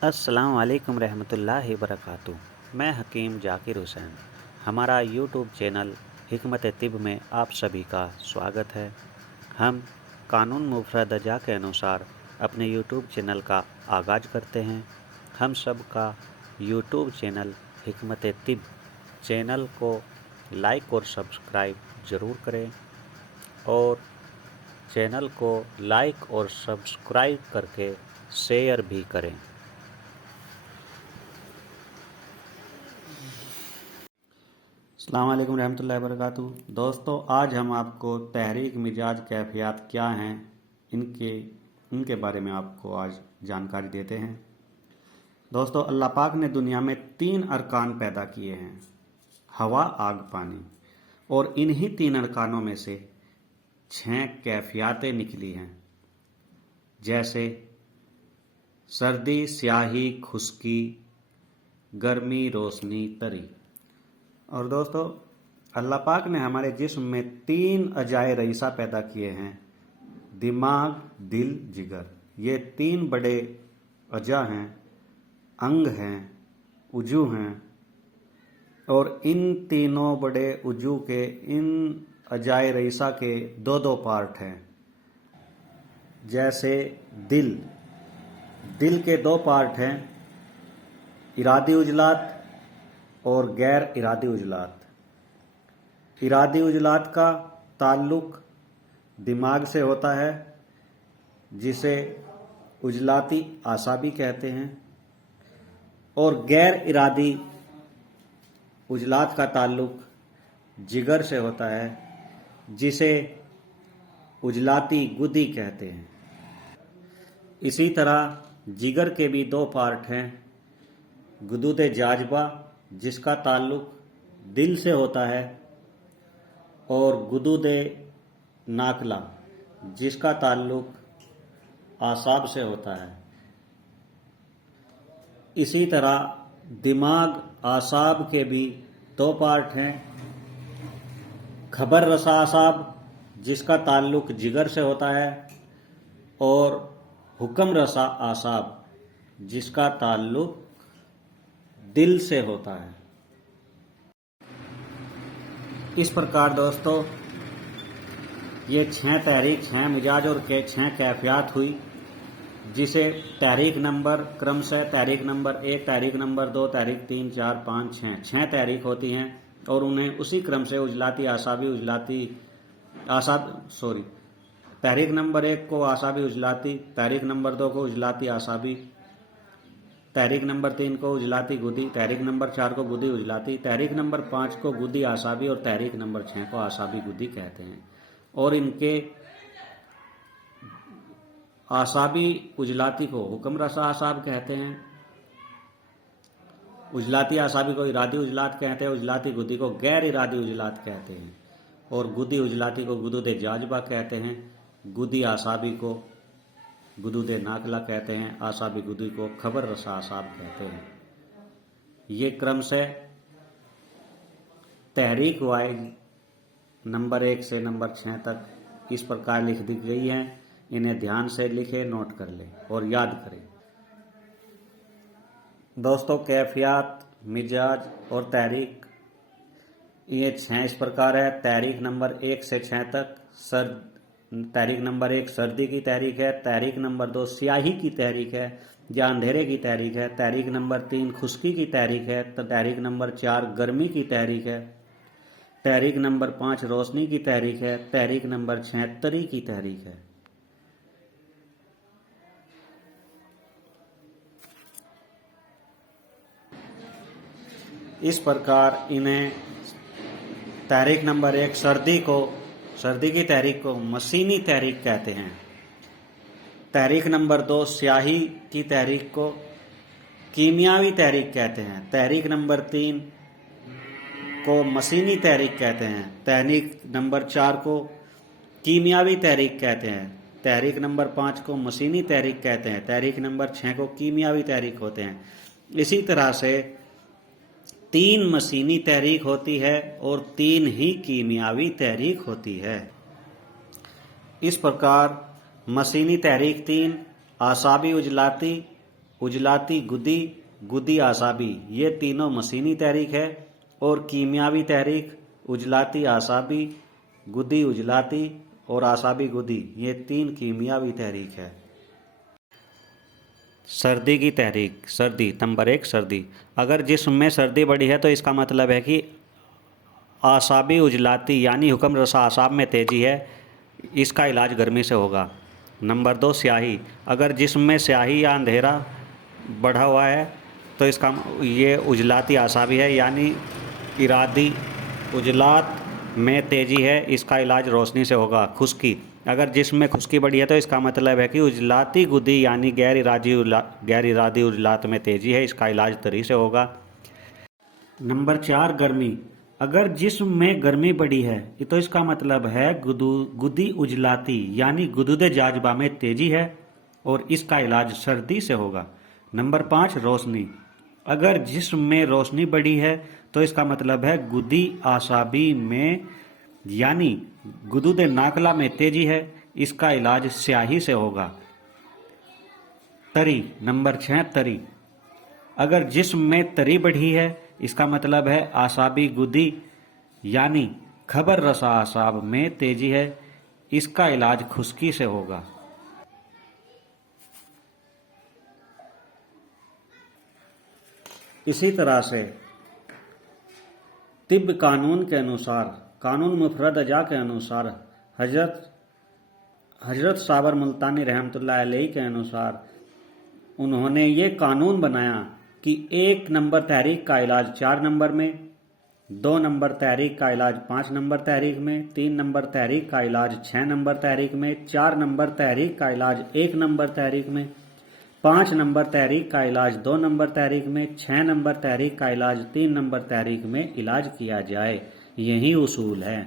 अस्सलाम वालेकुम रहमतुल्लाहि वबरकातुहू। मैं हकीम जाकिर हुसैन। हमारा यूट्यूब चैनल हिकमत तिब में आप सभी का स्वागत है। हम कानून मुफरद अजा के अनुसार अपने यूट्यूब चैनल का आगाज़ करते हैं। हम सब का यूट्यूब चैनल हिकमत तिब चैनल को लाइक और सब्सक्राइब ज़रूर करें और चैनल को लाइक और सब्सक्राइब करके शेयर भी करें। अस्सलाम वालेकुम रहमतुल्लाहि वबरकातुहू। दोस्तों, आज हम आपको तहरीक मिजाज कैफियत क्या हैं इनके बारे में आपको आज जानकारी देते हैं। दोस्तों, अल्लाह पाक ने दुनिया में 3 अरकान पैदा किए हैं, हवा, आग, पानी, और इन्हीं 3 अरकानों में से 6 कैफियतें निकली हैं, जैसे सर्दी, स्याही, खुश्की, गर्मी, रोशनी, तरी। और दोस्तों, अल्लाह पाक ने हमारे जिस्म में 3 अजाए रईसा पैदा किए हैं, दिमाग, दिल, जिगर। ये 3 बड़े अजा हैं, अंग हैं, उजू हैं, और इन तीनों बड़े उजू के, इन अजाए रईसा के 2-2 पार्ट हैं। जैसे दिल के 2 पार्ट हैं, इरादी उजलात और गैर इरादी उजलात। इरादी उजलात का ताल्लुक दिमाग से होता है, जिसे उजलाती आसाबी कहते हैं, और गैर इरादी उजलात का ताल्लुक जिगर से होता है, जिसे उजलाती गुदी कहते हैं। इसी तरह जिगर के भी 2 पार्ट हैं, गुदूद जाजबा, जिसका ताल्लुक दिल से होता है, और गुदूद नाकला, जिसका ताल्लुक आसाब से होता है। इसी तरह दिमाग, आसाब के भी 2 पार्ट हैं, खबर रसा आसाब, जिसका ताल्लुक जिगर से होता है, और हुक्म रसा आसाब, जिसका ताल्लुक दिल से होता है। इस प्रकार दोस्तों, ये 6 तहरीक, 6 मिजाज और 6 कैफियत हुई, जिसे तहरीक नंबर क्रमशः तहरीक नंबर 1, तहरीक नंबर 2, तहरीक 3, 4, 5, 6 तहरीक होती हैं, और उन्हें उसी क्रम से उजलाती आसाबी तहरीक नंबर 1 को आसाबी उजलाती, तहरीक नंबर 2 को उजलाती आसाबी, तहरीक नंबर 3 को उजलाती गुदी, तहरीक नंबर 4 को गुदी उजलाती, तहरीक नंबर 5 को गुदी आसाबी, और तहरीक नंबर 6 को आसाबी गुदी कहते हैं। और इनके आसाबी उजलाती को हुक्म रसा आसाब कहते हैं, उजलाती आसाबी को इरादी उजलात कहते हैं, उजलाती गुदी को गैर इरादी उजलात कहते हैं, और गुदी उजलाती को गुदूद जाजबा कहते हैं, गुदी आसाबी को गुदूद नाकला कहते हैं, आसाबी गुदी को खबर रसा आसाब कहते हैं। ये क्रम से तहरीक वाइज नंबर 1 से नंबर 6 तक इस प्रकार लिख दी गई हैं। इन्हें ध्यान से लिखें, नोट कर लें और याद करें। दोस्तों, कैफियत, मिजाज और तहरीक, ये 6 इस प्रकार है। तहरीक नंबर 1 से 6 तक तहरीक नंबर 1 सर्दी की तहरीक है, तहरीक नंबर 2 स्याही की तहरीक है या अंधेरे की तहरीक है, तहरीक नंबर 3 खुश्की की तहरीक है, तहरीक नंबर 4 गर्मी की तहरीक है, तहरीक नंबर 5 रोशनी की तहरीक है, तहरीक नंबर 6 तरी की तहरीक है। इस प्रकार इन्हें तहरीक नंबर 1 सर्दी की तहरीक को मसीनी तहरीक कहते हैं, तहरीक नंबर 2 स्याही की तहरीक को कीमियावी तहरीक कहते हैं, तहरीक नंबर 3 को मसीनी तहरीक कहते हैं, तहरीक नंबर 4 को कीमियावी तहरीक कहते हैं, तहरीक नंबर 5 को मसीनी तहरीक कहते हैं, तहरीक नंबर 6 को कीमियावी तहरीक होते हैं। इसी तरह से 3 मसीनी तहरीक होती है और 3 ही कीमियावी तहरीक होती है। इस प्रकार मसीनी तहरीक 3 आसाबी उजलाती, उजलाती गुदी, गुदी आसाबी, ये तीनों मशीनी तहरीक है। और कीमियावी तहरीक उजलाती आसाबी, गुदी उजलाती और आसाबी गुदी, ये 3 कीमियावी तहरीक है। सर्दी की तहरीक। सर्दी नंबर 1 सर्दी। अगर जिस्म में सर्दी बढ़ी है तो इसका मतलब है कि आसाबी उजलाती यानी हुक्म रसा आसाब में तेजी है, इसका इलाज गर्मी से होगा। नंबर 2 स्याही। अगर जिस्म में स्याही या अंधेरा बढ़ा हुआ है तो इसका ये उजलाती आसाबी है यानी इरादी उजलात में तेजी है, इसका इलाज रोशनी से होगा। खुश्की। अगर जिस्म में खुश्की बढ़ी है तो इसका मतलब है कि उजलाती गुदी यानी गैर इरादी उजलात में तेजी है, इसका इलाज तरी से होगा। नंबर 4 गर्मी। अगर जिस्म में गर्मी बढ़ी है तो इसका मतलब है गुदी उजलाती यानी गुदूद जाजबा में तेजी है और इसका इलाज सर्दी से होगा। नंबर 5 रोशनी। अगर जिस्म में रोशनी बढ़ी है तो इसका मतलब है गुदी आसाबी में यानी गुदूद नाकला में तेजी है, इसका इलाज स्याही से होगा। तरी। नंबर 6 तरी। अगर जिस्म में तरी बढ़ी है इसका मतलब है आसाबी गुदी यानी खबर रसा आसाब में तेजी है, इसका इलाज खुश्की से होगा। इसी तरह से तिब्ब कानून के अनुसार, कानून मुफरद अजा के अनुसार, हजरत साबर मुल्तानी रहमतुल्लाह अलैहि के अनुसार उन्होंने ये कानून बनाया कि 1 नंबर तहरीक का इलाज 4 नंबर में, 2 नंबर तहरीक का इलाज 5 नंबर तहरीक में, 3 नंबर तहरीक का इलाज 6 नंबर तहरीक में, 4 नंबर तहरीक का इलाज 1 नंबर तहरीक में, 5 नंबर तहरीक का इलाज 2 नंबर तहरीक में, 6 नंबर तहरीक का इलाज 3 नंबर तहरीक में इलाज किया जाए। यही उसूल है।